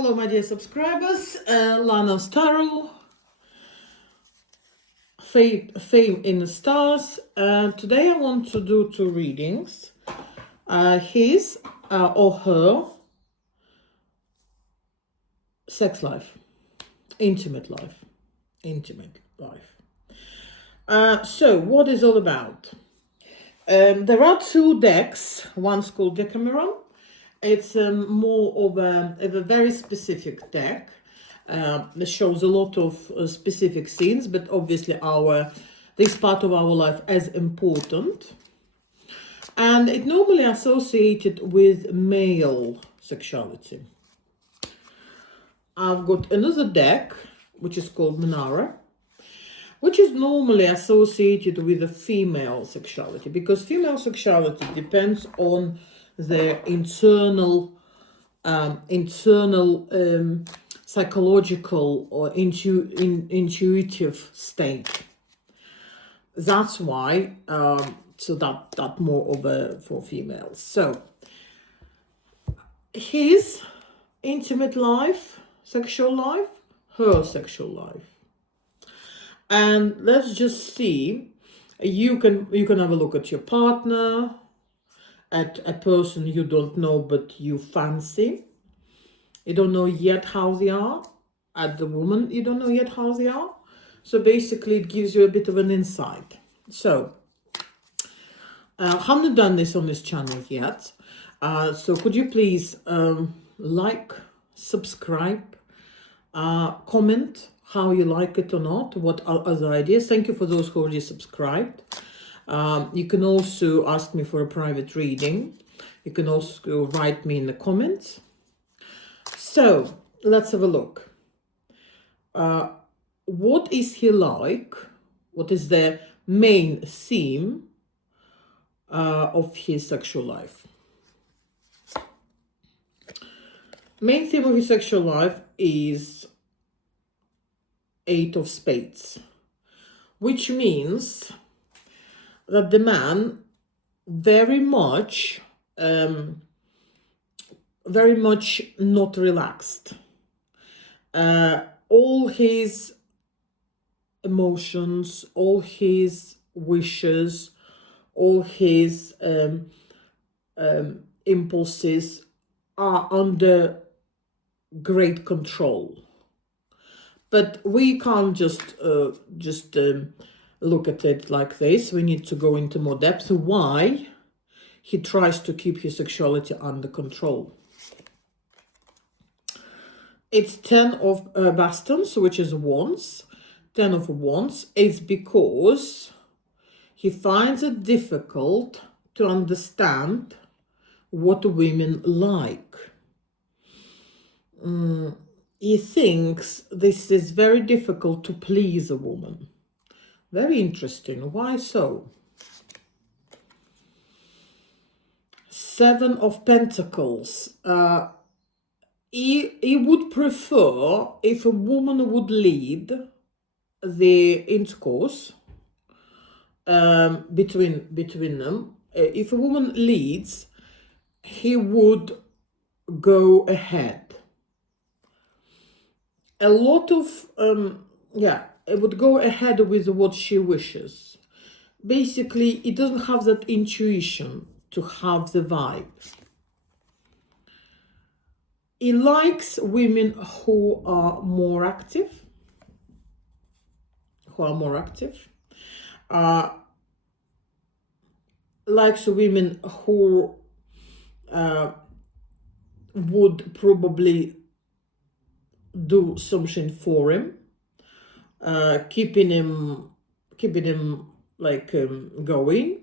Hello, my dear subscribers. Lanastarot, Fame in the Stars. Today I want to do two readings. His or her sex life, intimate life. So what is all about? There are two decks. One's called Decameron. It's more of a very specific deck. It shows a lot of specific scenes, but obviously this part of our life as important. And it normally associated with male sexuality. I've got another deck, which is called Menara, which is normally associated with a female sexuality, because female sexuality depends on the internal psychological or intuitive state. That's why so that more of for females. So his intimate life, sexual life, her sexual life. And let's just see, you can have a look at your partner, at a person you don't know but you fancy. You don't know yet how they are. At the woman, you don't know yet how they are. So basically it gives you a bit of an insight. So I haven't done this on this channel yet. So could you please like, subscribe, comment how you like it or not, what are other ideas. Thank you for those who already subscribed. You can also ask me for a private reading. You can also write me in the comments. So let's have a look. What is he like? What is the main theme of his sexual life? Main theme of his sexual life is Eight of Spades, which means that the man very much not relaxed. All his emotions, all his wishes, all his impulses are under great control. But we can't just look at it like this. We need to go into more depth. Why he tries to keep his sexuality under control. It's 10 of bastons, which is wands. 10 of wands. It's because he finds it difficult to understand what women like. He thinks this is very difficult to please a woman. Very interesting. Why so? 7 of Pentacles. He would prefer if a woman would lead the intercourse between them. If a woman leads, he would go ahead. A lot of it would go ahead with what she wishes. Basically, he doesn't have that intuition to have the vibe. He likes women who are more active. Likes women who would probably do something for him, keeping him like going.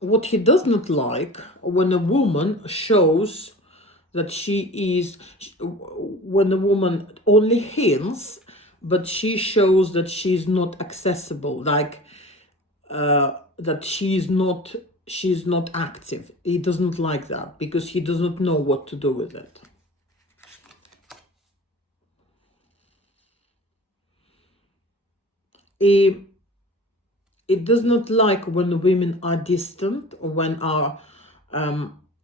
What he does not like when a woman shows that when a woman only hints, but she shows that she's not accessible, like that she's not active. He doesn't like that because he doesn't know what to do with it. it does not like when women are distant or when are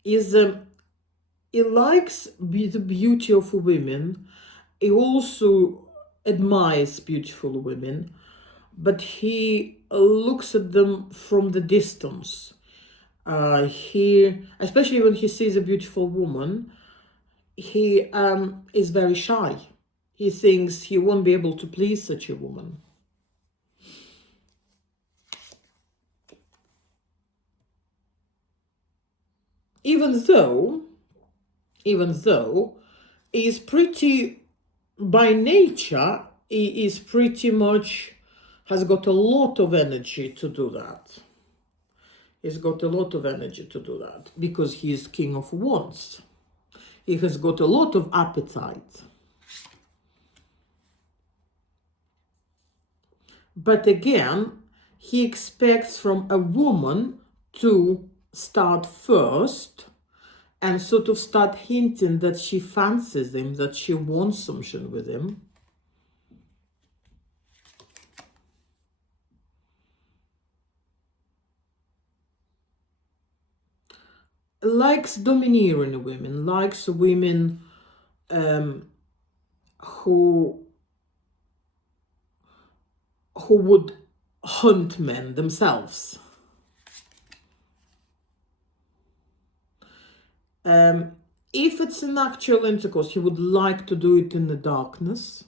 is he likes the beauty of women. He also admires beautiful women, but he looks at them from the distance. He, especially when he sees a beautiful woman, he is very shy. He thinks he won't be able to please such a woman. Even though he's pretty, by nature, he is pretty much, has got a lot of energy to do that. He's got a lot of energy to do that because he's king of wands. He has got a lot of appetite. But again, he expects from a woman to start first and sort of start hinting that she fancies him, that she wants something with him. Likes domineering women, likes women who would hunt men themselves. If it's an actual intercourse, he would like to do it in the darkness.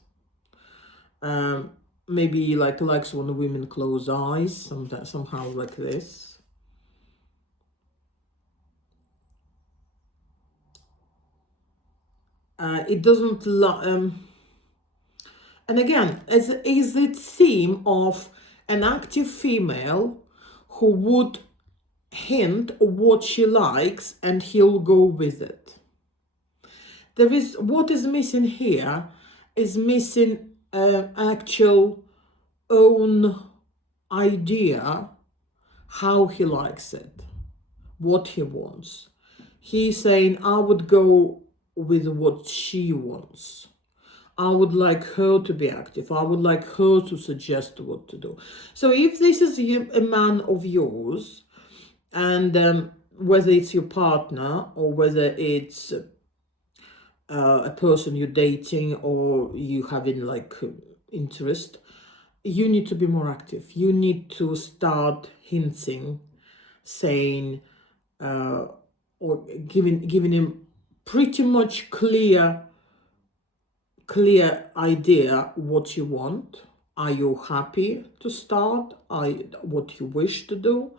Maybe likes when women close eyes, somehow like this. It doesn't and again, is the theme of an active female who would hint what she likes and he'll go with it. There is, what is missing here is missing actual own idea how he likes it, what he wants. He's saying, I would go with what she wants. I would like her to be active. I would like her to suggest what to do. So if this is a man of yours, and whether it's your partner or whether it's a person you're dating or you having like interest, you need to be more active. You need to start hinting, saying, or giving him pretty much clear idea what you want. Are you happy to start? What you wish to do?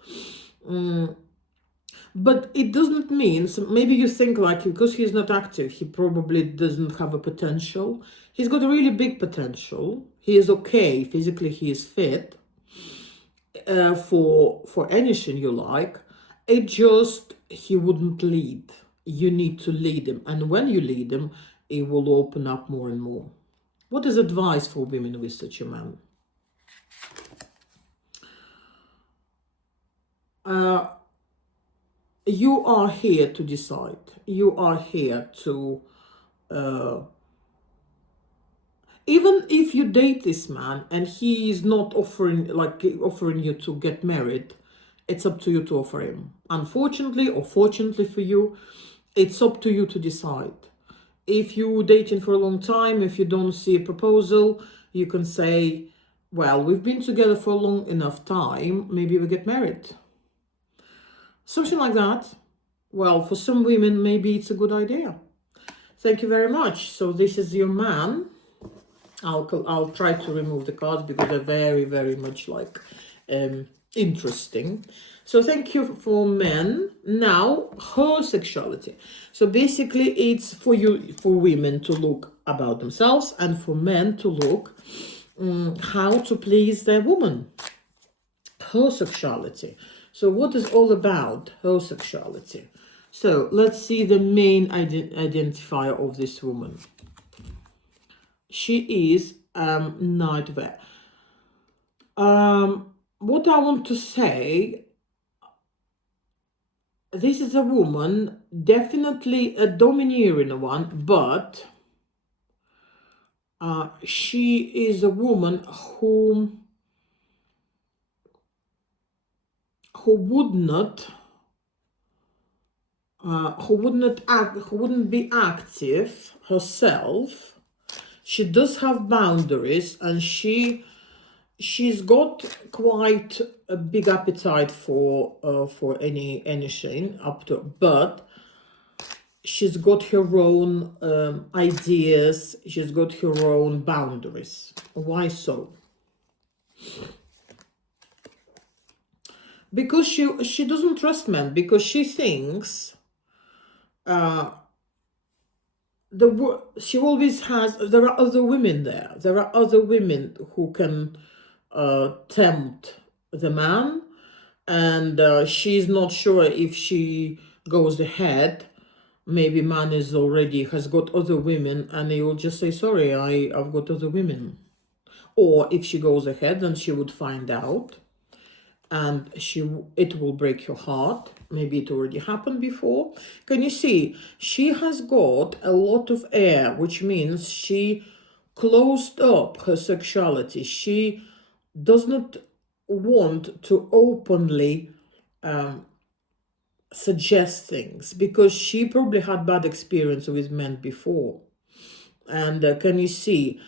But it doesn't mean, so maybe you think like, because he's not active, he probably doesn't have a potential. He's got a really big potential. He is okay, physically he is fit for anything you like. It just, he wouldn't lead. You need to lead him. And when you lead him, it will open up more and more. What is advice for women with such a man? You are here to decide. You are here to, even if you date this man and he is not offering you to get married, it's up to you to offer him. Unfortunately or fortunately for you, it's up to you to decide. If you're dating for a long time, if you don't see a proposal, you can say, well, we've been together for a long enough time, maybe we get married. Something like that. Well, for some women, maybe it's a good idea. Thank you very much. So this is your man. I'll try to remove the cards because they're very, very much like interesting. So thank you for men. Now, her sexuality. So basically it's for women to look about themselves and for men to look how to please their woman. Her sexuality. So what is all about her sexuality? So let's see the main identifier of this woman. She is nightmare. What I want to say, this is a woman, definitely a domineering one, but she is a woman who who would not who wouldn't be active herself. She does have boundaries, and she's got quite a big appetite for anything up to, but she's got her own ideas. She's got her own boundaries. Why so? Because she doesn't trust men, because she thinks she always has, there are other women there. There are other women who can tempt the man, and she's not sure if she goes ahead. Maybe man is already has got other women, and he will just say, sorry, I've got other women. Or if she goes ahead, then she would find out, and it will break her heart. Maybe it already happened before. Can you see? She has got a lot of air, which means she closed up her sexuality. She does not want to openly suggest things, because she probably had bad experience with men before. And can you see?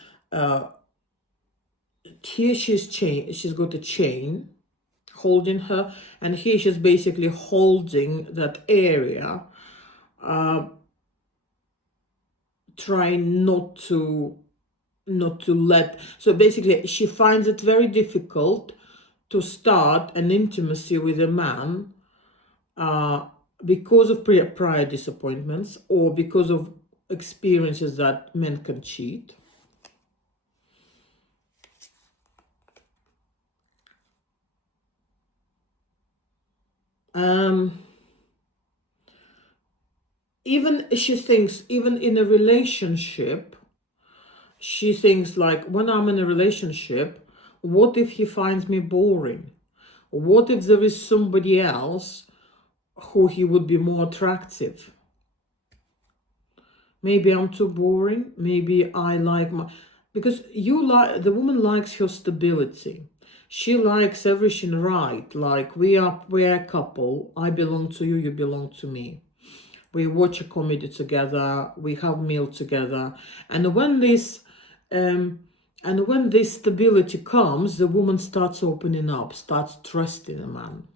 Here she's got a chain holding her, and here she's basically holding that area, trying not to let. So basically she finds it very difficult to start an intimacy with a man because of prior disappointments, or because of experiences that men can cheat. Even she thinks, even in a relationship, she thinks like, when I'm in a relationship, what if he finds me boring? What if there is somebody else who he would be more attractive? Maybe I'm too boring. Maybe I like because the woman likes her stability. She likes everything right. Like we're a couple. I belong to you, you belong to me. We watch a comedy together, we have meal together. And when this stability comes, the woman starts opening up, starts trusting a man.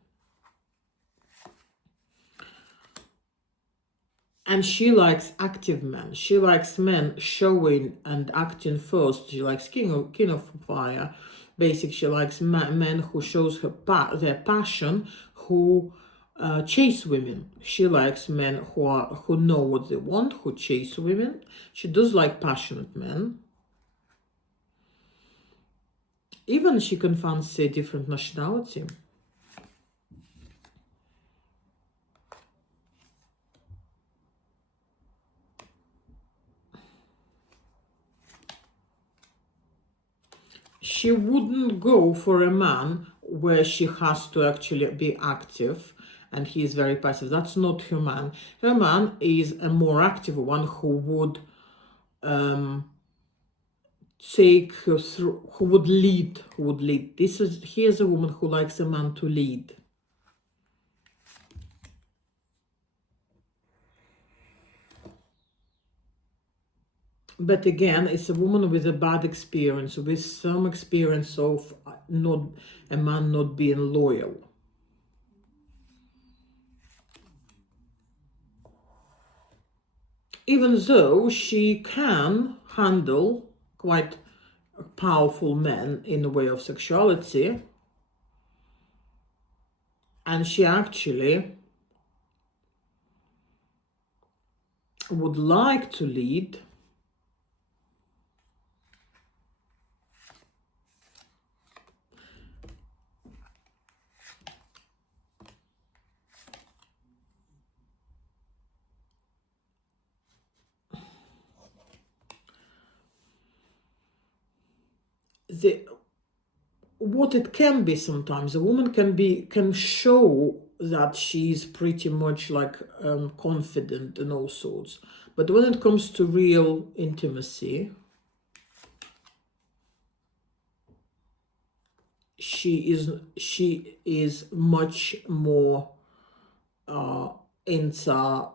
And she likes active men. She likes men showing and acting first. She likes king of fire. Basically, she likes men who shows their passion, who chase women. She likes men who know what they want, who chase women. She does like passionate men. Even she can fancy a different nationality. She wouldn't go for a man where she has to actually be active and he is very passive. That's not her man. Her man is a more active one who would take her through, who would lead. Here's a woman who likes a man to lead. But again, it's a woman with a bad experience, with some experience of not a man not being loyal. Even though she can handle quite powerful men in the way of sexuality, and she actually would like to lead, what it can be sometimes, a woman can show that she's pretty much like confident and all sorts, but when it comes to real intimacy, she is much more into,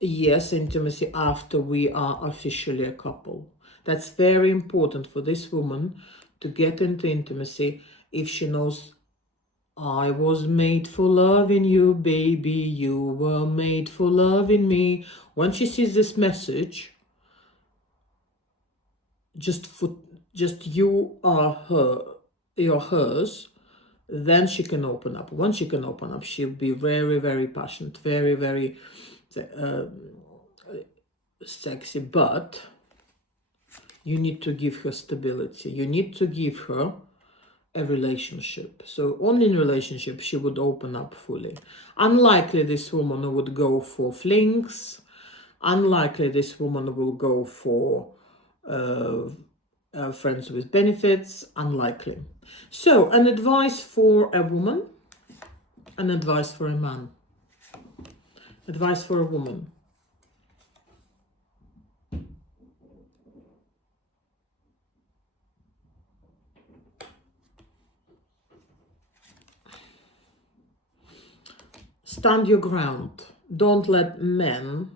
yes, intimacy after we are officially a couple. That's very important for this woman to get into intimacy if she knows, I was made for loving you, baby, you were made for loving me. When she sees this message, just you are her, you're hers, then she can open up. Once she can open up, she'll be very, very passionate, very, very sexy. But you need to give her stability. You need to give her a relationship. So only in relationship she would open up fully. Unlikely this woman would go for flings. Unlikely this woman will go for friends with benefits. Unlikely. So an advice for a woman, an advice for a man. Advice for a woman. Stand your ground. Don't let men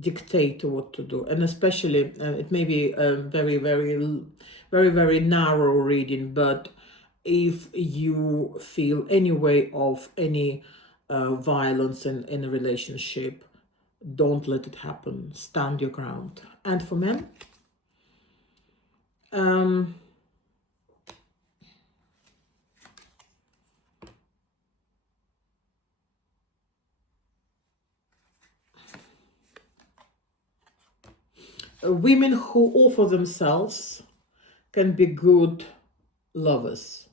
dictate what to do. And especially, it may be a very, very narrow reading, but if you feel any way of any violence in a relationship, don't let it happen. Stand your ground. And for men, women who offer themselves can be good lovers,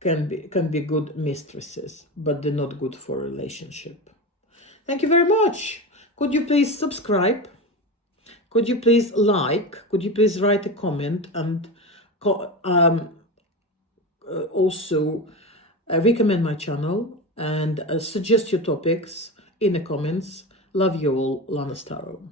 can be good mistresses, but they're not good for a relationship. Thank you very much. Could you please subscribe? Could you please like? Could you please write a comment? And also recommend my channel and suggest your topics in the comments. Love you all, Lanastarot.